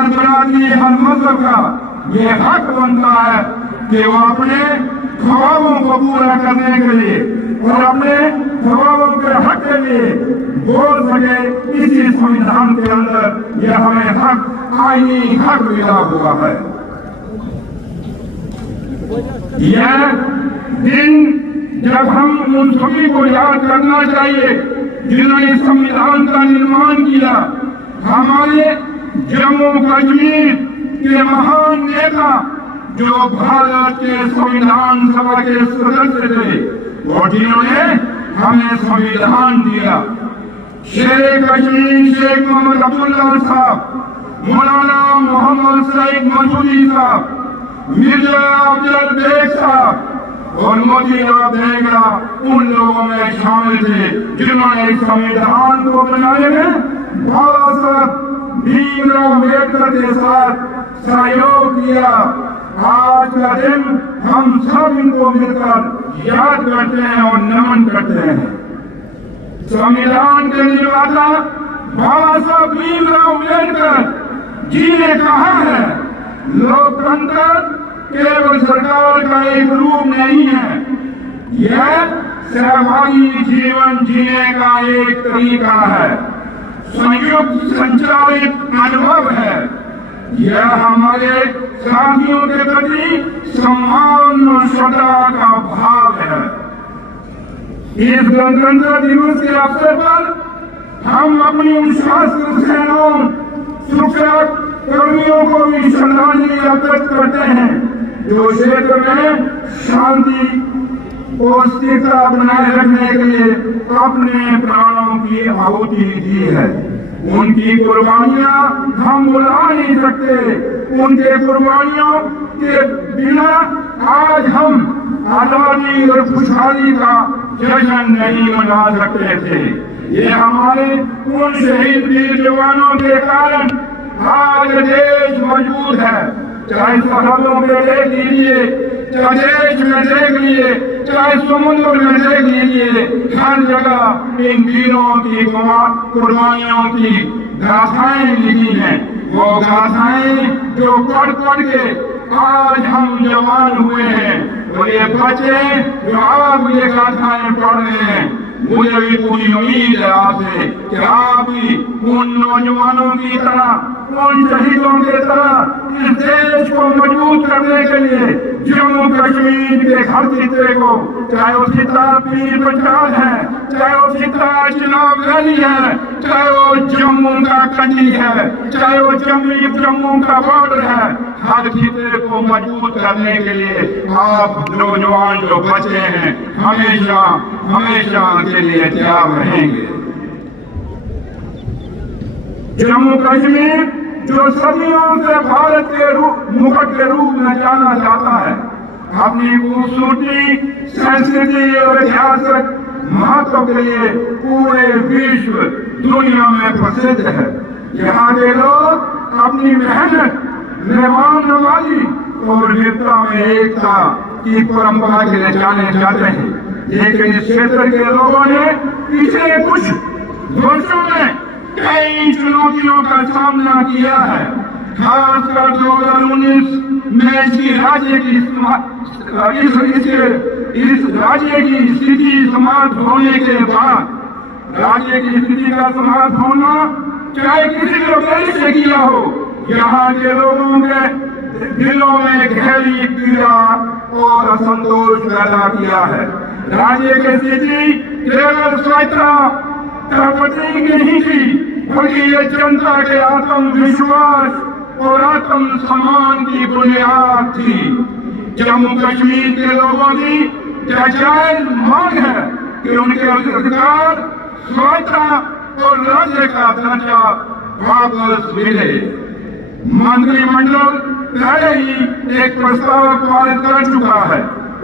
हर बिरादरी, हर मजहब का ये हक बनता है कि वो अपने ख्वाबों को पूरा करने के लिए और अपने ख्वाबों के हक के लिए बोल सके। इसी संविधान के अंदर यह हमें हक, आईनी हक मिला हुआ है। यह दिन जब हम उन सभी को याद करना चाहिए जिन्होंने संविधान का निर्माण किया। हमारे जम्मू कश्मीर के महान नेता जो भारत के संविधान सभा के सदस्य थे और जिन्होंने हमें संविधान दिया, शेर कश्मीर शेख मोहम्मद अब्दुल्ला साहब, मौलाना मोहम्मद सईद मसूदी साहब, मिर्जा अफजल बेग साहब और मोतीलाल नेहरा उन लोगों में शामिल थे जिन्होंने संविधान को बनाने में बाबा साहब भीमराव अम्बेडकर के साथ सहयोग किया। आज का दिन हम सब इनको मिलकर याद करते हैं और नमन करते हैं। संविधान के निर्माता बाबा साहब भीमराव अम्बेडकर जी ने कहा है, लोकतंत्र केवल सरकार का एक रूप नहीं है, यह सहभागी जीवन जीने का एक तरीका है, संयुक्त संचालित अनुभव है। यह हमारे साथियों के प्रति सम्मान और श्रद्धा का भाव है। इस गणतंत्र दिवस के अवसर पर हम अपनी उन सशस्त्र सेनाओं, सुरक्षा कर्मियों को भी श्रद्धांजलि अर्पित करते हैं जो क्षेत्र में शांति और स्थिरता बनाए रखने के लिए अपने प्राणों की आहुति दी है। उनकी कुर्बानियां हम भुला नहीं सकते। उनके कुर्बानियों के बिना आज हम आजादी और खुशहाली का जश्न नहीं मना सकते थे। ये हमारे उन शहीद वीर जवानों के कारण आज देश मजबूत है। चाहे सरहदों पे देख लीजिए, चाहे देश में देख लीजिए, चाहे समुद्र में देख लीजिए, हर जगह इन वीरों की कुर्बानियों की गाथाएं लिखी हैं। वो गाथाएं जो पढ़ पढ़ के आज हम जवान हुए हैं, और ये बच्चे जो आप ये गाथाएं पढ़ रहे हैं, मुझे भी पूरी उम्मीद है आपसे कि आप भी उन नौजवानों की तरह, उन शहीदों की तरह इस देश को मजबूत करने के लिए जम्मू कश्मीर के हर खिते को, चाहे वो खिता पीर पंजाब है, चाहे वो खिता चिनाब वैली है, चाहे वो जम्मू का कंडी है, चाहे वो जम्मू का बॉर्डर है, हर खिते को मजबूत करने के लिए आप नौजवान जो बचे हैं हमेशा हमेशा के लिए तैयार रहेंगे। जम्मू कश्मीर जो सदियों से भारत के मुकुट के रूप में जाना जाता है, अपनी खूबसूरती, संस्कृति और ऐतिहासिक महत्व के लिए पूरे विश्व दुनिया में प्रसिद्ध है। यहाँ के लोग अपनी मेहनत, मेहमान नवाजी और वीरता में एकता की परंपरा के लिए जाने जाते हैं। लेकिन इस क्षेत्र के लोगों ने पिछले कुछ वर्षों में कई चुनौतियों का सामना किया है। खासकर 2019 में इस राज्य की स्थिति समाप्त होने के बाद, राज्य की स्थिति का समाप्त होना चाहे किसी भी उद्देश्य से किया हो, यहाँ के लोगों के दिलों में गहरी पीड़ा और असंतोष पैदा किया है। राज्य की स्थिति केवल स्वायत्ता प्रगति की नहीं थी, बल्कि ये जनता के आत्मविश्वास और आत्म सम्मान की बुनियाद थी। जम्मू कश्मीर के लोगों की जायज मांग है कि उनके अधिकार, स्वायत्ता और राज्य का दर्जा वापस मिले। मंत्रिमंडल पहले ही एक प्रस्ताव पारित कर चुका है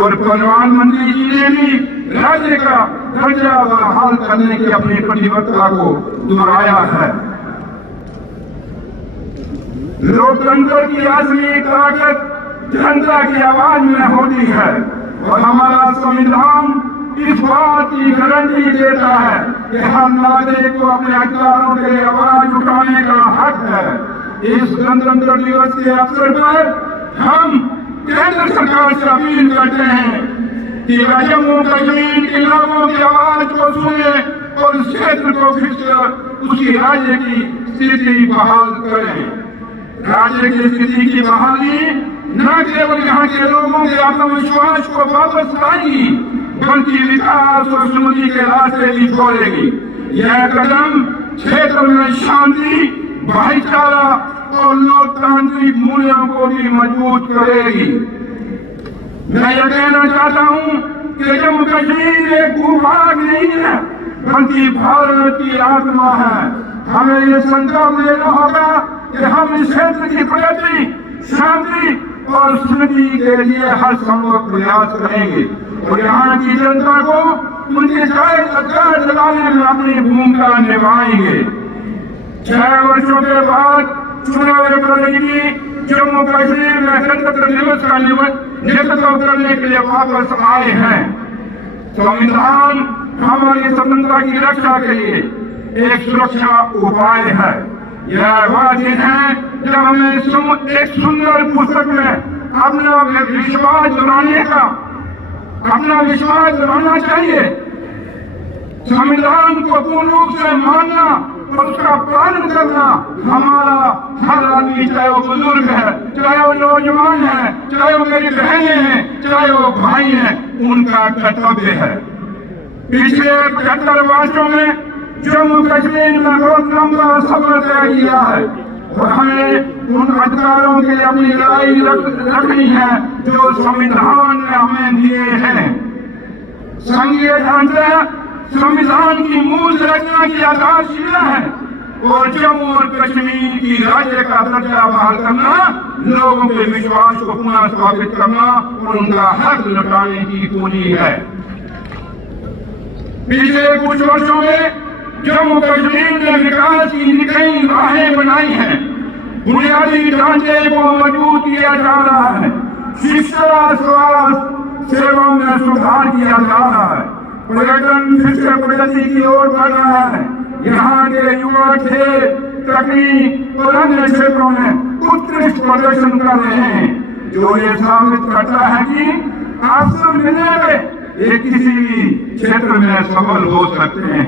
और प्रधानमंत्री जी ने भी राज्य का दर्जा बहाल करने की अपनी प्रतिबद्धता को दोहराया है। लोकतंत्र की असली ताकत जनता की आवाज में होती है और हमारा संविधान इस बात की गारंटी देता है कि हर नागरिक को अपने अधिकारों के लिए आवाज उठाने का हक है। इस गणतंत्र दिवस के अवसर पर हम केंद्र सरकार से अपील करते हैं कि जम्मू कश्मीर के लोगों की आवाज को सुने और उस क्षेत्र को फिर से उसकी राज्य की स्थिति बहाल करें। राज्य की स्थिति की बहाली न केवल यहाँ के लोगों के आत्मविश्वास को वापस लाएगी बल्कि विकास और समृद्धि के रास्ते भी खोलेगी। यह कदम क्षेत्र में शांति, भाईचारा और लोकतांत्रिक मूल्यों को भी मजबूत करेगी। मैं यह कहना चाहता हूँ कि जम्मू कश्मीर एक भूभाग नहीं है बल्कि भारत की आत्मा है। हमें ये संकल्प लेना होगा कि हम इस क्षेत्र की प्रगति, शांति और समृद्धि के लिए हर संभव प्रयास करेंगे और यहाँ की जनता को उनके सरकार चलाने में अपनी भूमिका निभाएंगे। 6 वर्षों के बाद चुनाव प्रगति जम्मू कश्मीर में गणतंत्र दिवस का नेतृत्व करने के लिए वापस आए हैं। संविधान हमारी स्वतंत्रता की रक्षा के लिए एक सुरक्षा उपाय है। यह वह दिन है जब हमें एक सुंदर पुस्तक में अपना विश्वास दिलाना चाहिए। संविधान को पूर्ण रूप से मानना और उसका पालन करना हमारा हर आदमी, चाहे वो बुजुर्ग है, चाहे वो नौजवान है, चाहे वो मेरी बहनें हैं, चाहे वो भाई हैं, उनका कर्तव्य है। पिछले 75 वर्षों में जम्मू कश्मीर में बहुत लंबा सफर तय किया है और हमें उन अधिकारों के लिए अपनी लड़ाई रखनी है जो संविधान ने हमें दिए हैं। संघीय ढांचा संविधान की मूल रचना की आधारशिला है और जम्मू और कश्मीर की राज्य का दर्जा बहाल करना, लोगों के विश्वास को पुनः स्थापित करना और उनका हक लौटाने की पूंजी है। पिछले कुछ वर्षों में जम्मू कश्मीर ने विकास की कई राहें बनाई हैं। बुनियादी ढांचे को मजबूत किया जा रहा है, शिक्षा, स्वास्थ्य सेवाओं में सुधार किया जा रहा है, पर्यटन फिर से प्रगति की ओर बढ़ रहा है। यहाँ के युवा खेल, तकनीक और अन्य क्षेत्रों में उत्कृष्ट प्रदर्शन कर रहे हैं, जो ये साबित करता है कि अवसर मिलने पे ये किसी भी क्षेत्र में सफल हो सकते हैं।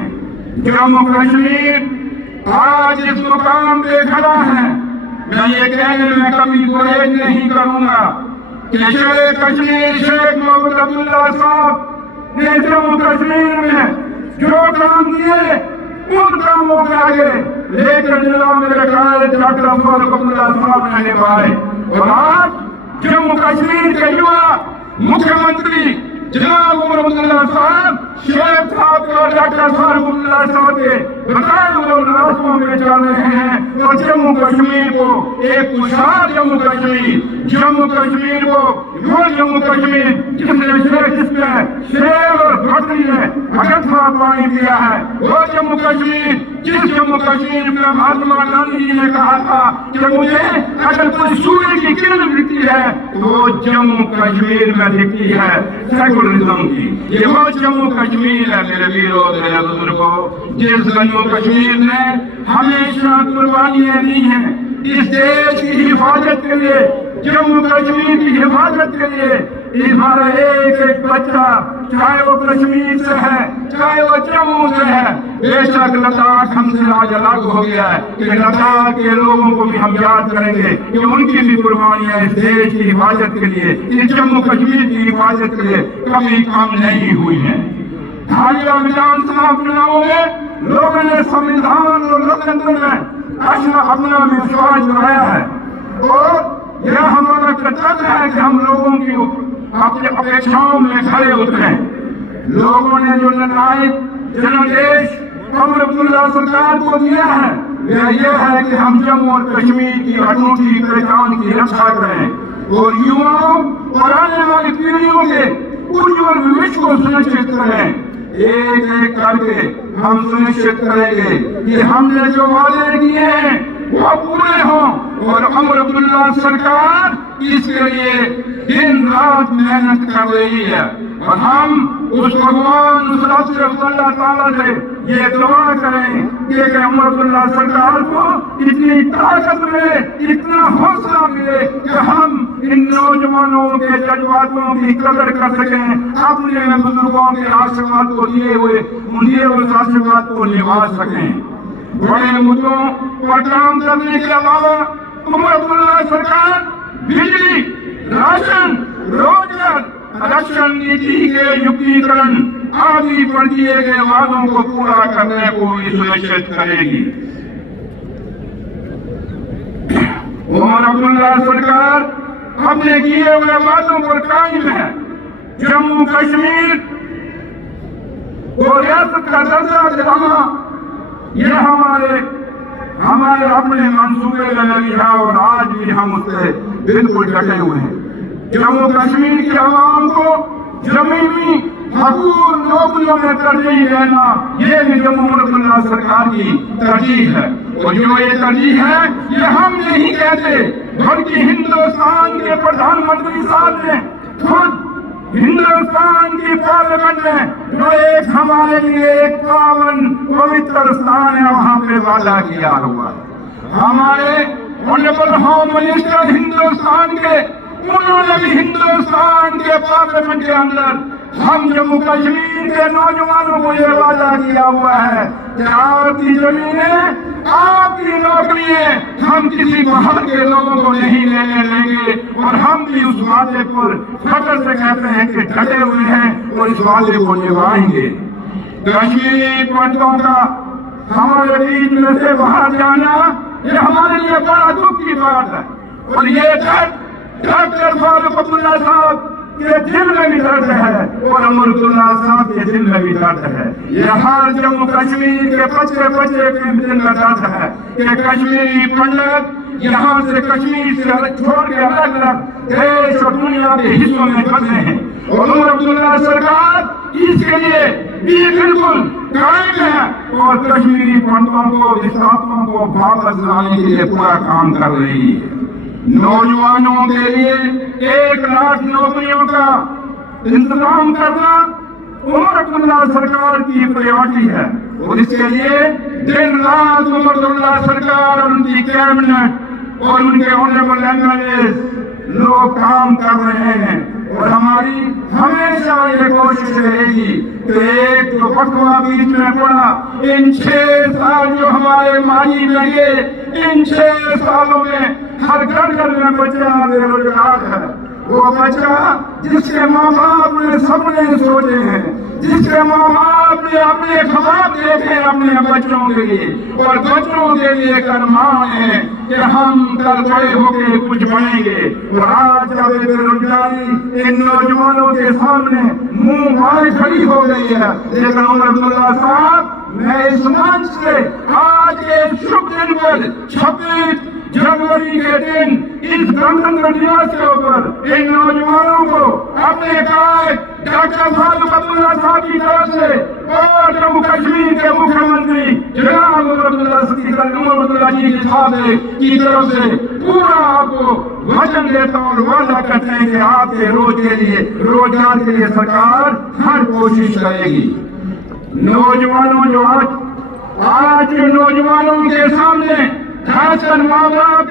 जम्मू कश्मीर आज इस मुकाम पे खड़ा है। मैं ये कहने में कभी गुरेज नहीं करूंगा कि शेख कश्मीर शेख मोहम्मद अब्दुल्ला साहब ने जम्मू कश्मीर में जो काम किए उन कामों के आगे लेकर जिला मेरे कायद डॉक्टर फारूक अब्दुल्ला साहब ने निभाए और आज जम्मू कश्मीर के युवा मुख्यमंत्री जनाब उमर अब्दुल्ला साहब शेख साहब और डॉक्टर फारूक अब्दुल्ला साहब के बताए हुए रास्तों में चल रहे हैं और जम्मू कश्मीर को एक खुशहाल जम्मू कश्मीर को वो जम्मू कश्मीर जिसमें शेर और भटरी ने अगथा पानी दिया है, वो जम्मू कश्मीर जिस जम्मू कश्मीर में महात्मा गांधी जी ने कहा था कि मुझे अगर कोई सूर्य की किरण दिखती है तो वो जम्मू कश्मीर में दिखती है सेकुलरिज्म की। ये वो जम्मू कश्मीर है मेरे वीरों मेरे बुजुर्गों, जिस जम्मू कश्मीर ने हमेशा कुर्बानियां दी हैं इस देश की हिफाजत के लिए, जम्मू कश्मीर की हिफाजत के लिए। हमारा एक बच्चा चाहे वो कश्मीर से है चाहे वो जम्मू से है, बेशक लद्दाख हमसे आज अलग हो गया है कि लद्दाख के लोगों को भी हम याद करेंगे कि उनकी भी कुर्बानियां इस देश की हिफाजत के लिए, इस जम्मू कश्मीर की हिफाजत के लिए कभी कम नहीं हुई है। हालिया विधानसभा चुनावों में लोगों ने संविधान और लोकतंत्र में अपना विश्वास जताया है और यह हमारा कर्तव्य है कि हम लोगों की अपनी अपेक्षाओं में खड़े उतरे। लोगों ने जो निर्णायक जनादेश उमर अब्दुल्ला सरकार को दिया है वह यह है कि हम जम्मू और कश्मीर की अनूठी पहचान की रक्षा करें और युवाओं और आने वाली पीढ़ियों के उज्जवल भविष्य को सुनिश्चित करें। एक एक करके हम सुनिश्चित करेंगे कि हमने जो वादे किए हैं वो पूरे हों और उमर अब्दुल्ला सरकार इसके लिए दिन रात मेहनत कर रही है। और हम उस भगवान उस रब से अल्लाह ताला से ये दुआ करें कि अहमदुल्लाह सरकार को इतनी ताकत मिले, इतना हौसला मिले कि हम इन नौजवानों के जज्बातों की कदर कर सकें, अपने बुजुर्गों के आशीर्वाद को दिए हुए उस आशीर्वाद को निभा सकें। बड़े मुद्दों पर काम करने के अलावा अहमदुल्लाह सरकार बिजली, राशन, रोजगार, रक्षण नीति के युक्तिकरण आदि पर किए गए वादों को पूरा करने को भी सुनिश्चित करेगी। अहमदुल्लाह सरकार अपने किए हुए वादों पर कायम है। जम्मू कश्मीर को रियासत का दर्जा दिलाना ये हमारे अपने मंसूबे में लगी है और आज भी हम उससे बिल्कुल डटे हुए हैं। जम्मू कश्मीर के अवाम को जमीनी हकूक नौकरियों में तरजीह देना ये भी जम्मू अहमदुल्लाह सरकार की तरजीह है। और जो ये तरजीह है ये हम नहीं कहते, बल्कि हिंदुस्तान के प्रधानमंत्री साहब ने खुद हिंदुस्तान की पार्लियामेंट में जो एक हमारे लिए एक पावन पवित्र स्थान है वहाँ पे वादा किया हुआ है। हमारे ऑनरेबल होम मिनिस्टर हिंदुस्तान के, उन्होंने भी हिंदुस्तान के पार्लियामेंट के अंदर हम जम्मू कश्मीर के नौजवानों को ये वादा किया हुआ है कि आपकी जमीनें, आपकी नौकरियां हम किसी बाहर के लोगों को नहीं लेने देंगे। और हम भी उस वादे पर फख्र से कहते हैं कि डटे हुए हैं और इस वादे को निभाएंगे। कश्मीरी पंडितों का हमारे बीच में से बाहर जाना ये हमारे लिए बड़ा दुख की बात है। और ये डॉक्टर फारूक अब्दुल्ला साहब के दिल में भी दर्द है और अहमदुल्लाह साहब के दिल में भी दर्द है। ये हर जम्मू कश्मीर के बच्चे के दिल में दर्द है कि कश्मीरी पंडित यहाँ से कश्मीर से छोड़ के अलग अलग देश और दुनिया के हिस्सों में बसे हैं। और अहमदुल्लाह सरकार इसके लिए भी बिल्कुल कायम है और कश्मीरी पंडितों को, विस्थापितों को वापस लाने के लिए पूरा काम कर रही है। नौजवानों के लिए 1 लाख नौकरियों का इंतजाम करना अहमदुल्लाह सरकार की प्रायोरिटी है। और इसके लिए दिन रात अहमदुल्लाह सरकार और उनकी कैबिनेट और उनके ऑनरेबल एमएलए लोग काम कर रहे हैं। और हमारी हमेशा ये कोशिश रहेगी कि एक जो फतवा बीच में पड़ा, इन 6 साल जो हमारे माजी लगे, इन 6 सालों में हर घर में बच्चा बेरोजगार है। वो बच्चा जिसके माँ बाप ने सपने सोचे हैं, जिसके माँ बाप ने अपने ख्वाब देखे अपने बच्चों के लिए और बच्चों के लिए करमाए हैं कि हम कल बड़े होके कुछ बनेंगे। और आज जब बेरोजगारी इन नौजवानों के सामने मुंह मारे खड़ी हो गई है, लेकिन अहमदुल्लाह साहब, मैं इस मंच से आज के शुभ दिन पर 26 जनवरी के दिन इस गणतंत्र दिवस के ऊपर इन नौजवानों को अपने काय डॉक्टर फारूक अब्दुल्ला साहब की तरफ से और जम्मू कश्मीर के मुख्यमंत्री जनाब अहमदुल्ला जी की तरफ से पूरा आपको वचन देता और वादा करते हैं कि आपके रोज के लिए, रोजगार के लिए सरकार हर कोशिश करेगी। नौजवानों जो आज नौजवानों के सामने खासकर माँ बाप